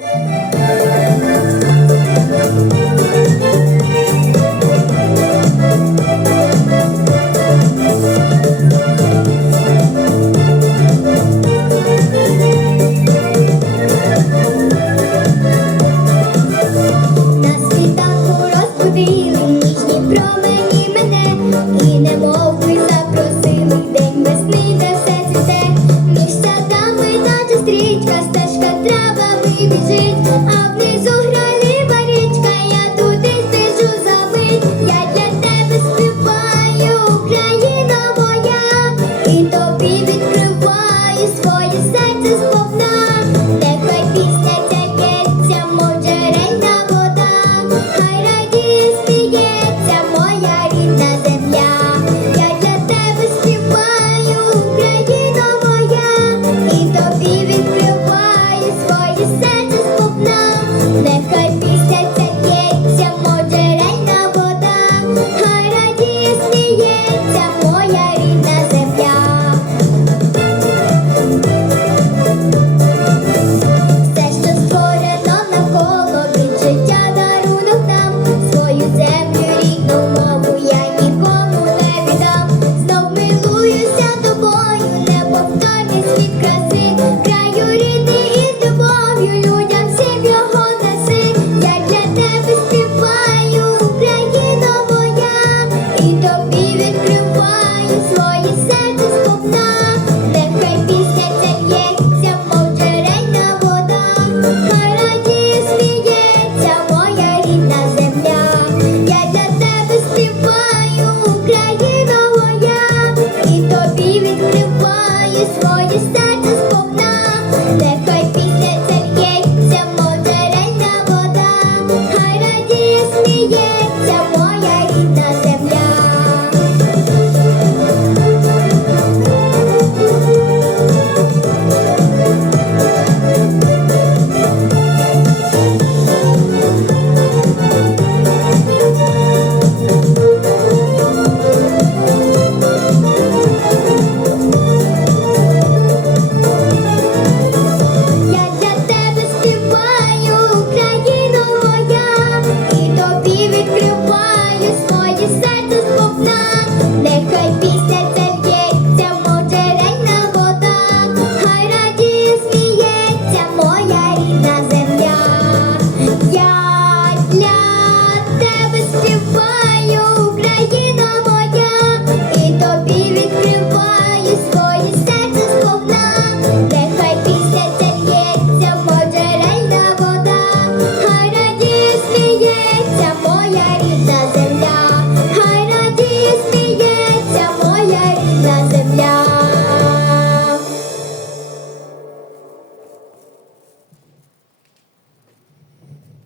Thank you.